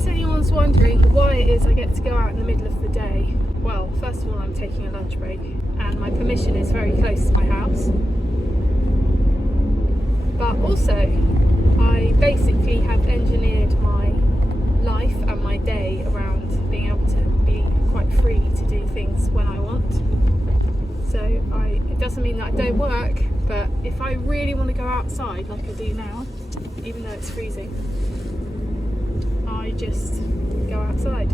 case anyone's wondering why it is I get to go out in the middle of the day, well, first of all, I'm taking a lunch break and my permission is very close to my house. But also, I basically have engineered my life and my day around being able to be quite free to do things when I want. So it doesn't mean that I don't work, but if I really want to go outside like I do now, even though it's freezing, I just go outside.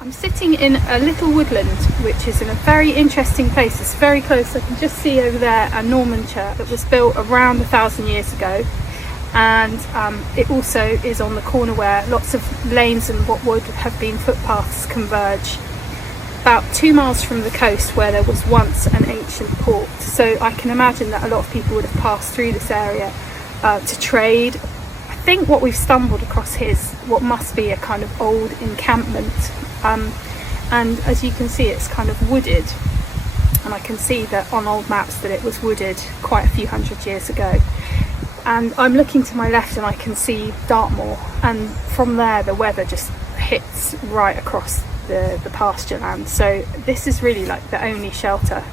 I'm sitting in a little woodland, which is in a very interesting place. It's very close. I can just see over there a Norman church that was built around 1,000 years ago. And it also is on the corner where lots of lanes and what would have been footpaths converge. About 2 miles from the coast where there was once an ancient port. So I can imagine that a lot of people would have passed through this area to trade. I think what we've stumbled across here is what must be a kind of old encampment. And as you can see, it's kind of wooded, and I can see that on old maps that it was wooded quite a few hundred years ago. And I'm looking to my left and I can see Dartmoor, and from there the weather just hits right across the pasture land. So this is really like the only shelter.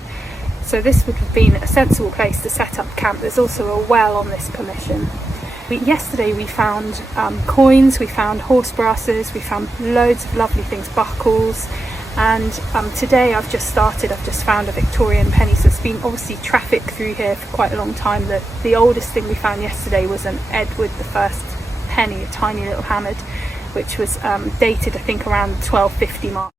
So this would have been a sensible place to set up camp. There's also a well on this permission. Yesterday we found coins, we found horse brasses, we found loads of lovely things, buckles, and today I've just found a Victorian penny. So it's been obviously traffic through here for quite a long time. The oldest thing we found yesterday was an Edward I penny, a tiny little hammered, which was dated I think around the 1250 mark.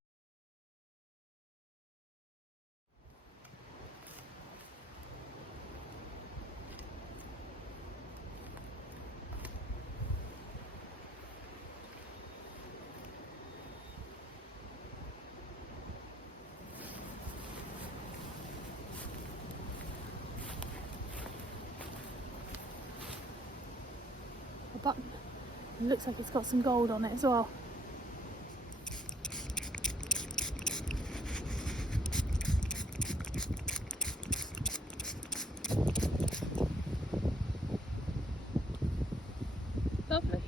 Button. It looks like it's got some gold on it as well. Lovely.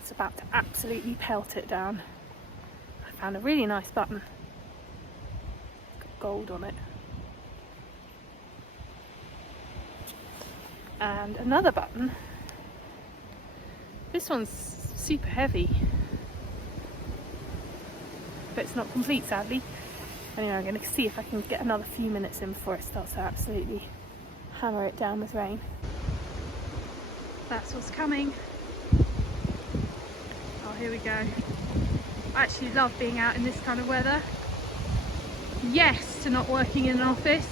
It's about to absolutely pelt it down. I found a really nice button. Got gold on it. And another button. This one's super heavy, but it's not complete sadly. Anyway, I'm going to see if I can get another few minutes in before it starts to absolutely hammer it down with rain. That's what's coming. Oh, here we go. I actually love being out in this kind of weather. Yes to not working in an office.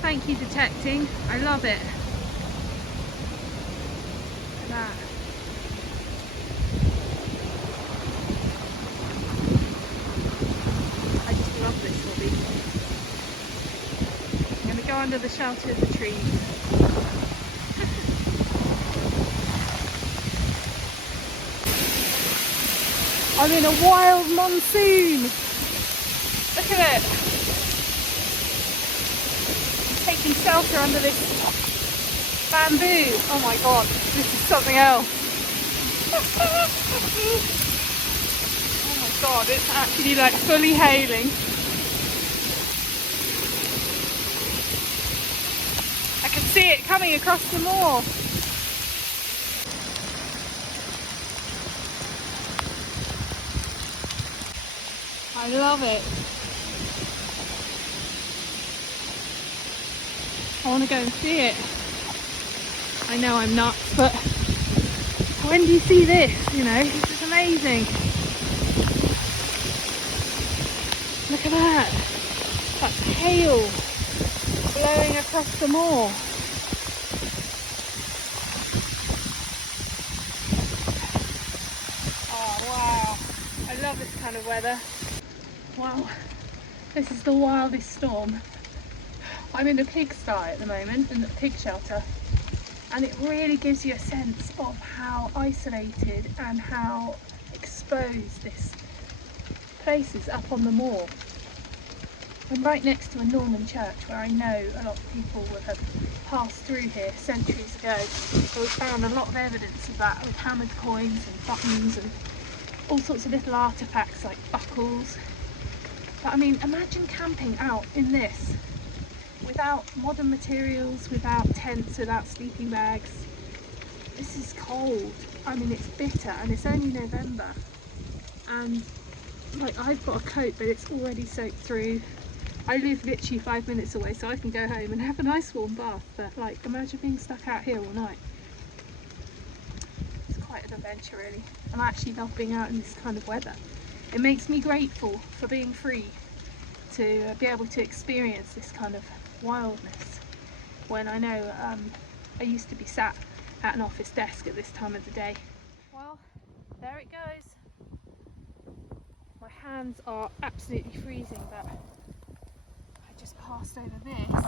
Thank you, detecting. I love it. Look at that. I just love this hobby. I'm going to go under the shelter of the trees. I'm in a wild monsoon. Look at it. Taking shelter under this bamboo. Oh my god, this is something else. Oh my god, it's actually like fully hailing. I can see it coming across the moor. I love it. I want to go and see it. I know I'm nuts, but when do you see this? You know, this is amazing. Look at that. That's hail blowing across the moor. Oh wow. I love this kind of weather. Wow. This is the wildest storm. I'm in a pigsty at the moment, in the pig shelter, and it really gives you a sense of how isolated and how exposed this place is up on the moor. I'm right next to a Norman church where I know a lot of people would have passed through here centuries ago. So we found a lot of evidence of that with hammered coins and buttons and all sorts of little artefacts like buckles. But I mean, imagine camping out in this without modern materials, without tents, without sleeping bags. This is cold. I mean, it's bitter and it's only November. And like, I've got a coat but it's already soaked through. I live literally 5 minutes away, so I can go home and have a nice warm bath, but like, imagine being stuck out here all night. It's quite an adventure really, and I actually love being out in this kind of weather. It makes me grateful for being free to be able to experience this kind of wildness, when I know I used to be sat at an office desk at this time of the day. Well, there it goes. My hands are absolutely freezing, but I just passed over this and I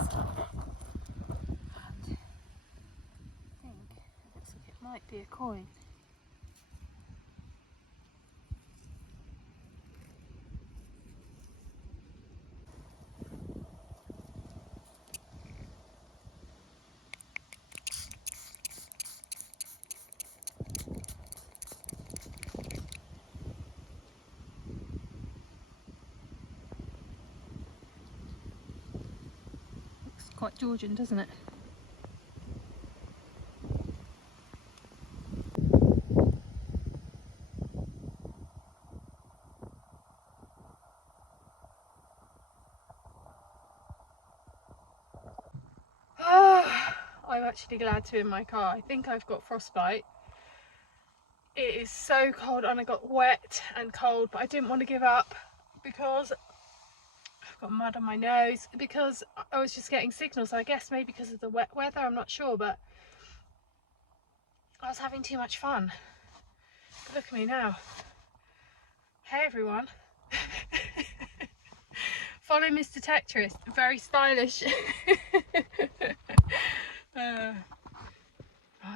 think it looks like it might be a coin. Looks quite Georgian, doesn't it? I'm actually glad to be in my car. I think I've got frostbite. It is so cold and I got wet and cold, but I didn't want to give up because I've got mud on my nose, because I was just getting signals. I guess maybe because of the wet weather, I'm not sure, but I was having too much fun. But look at me now. Hey everyone. Follow Mr. Detectorist, very stylish. Oh,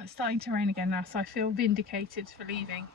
it's starting to rain again now, so I feel vindicated for leaving.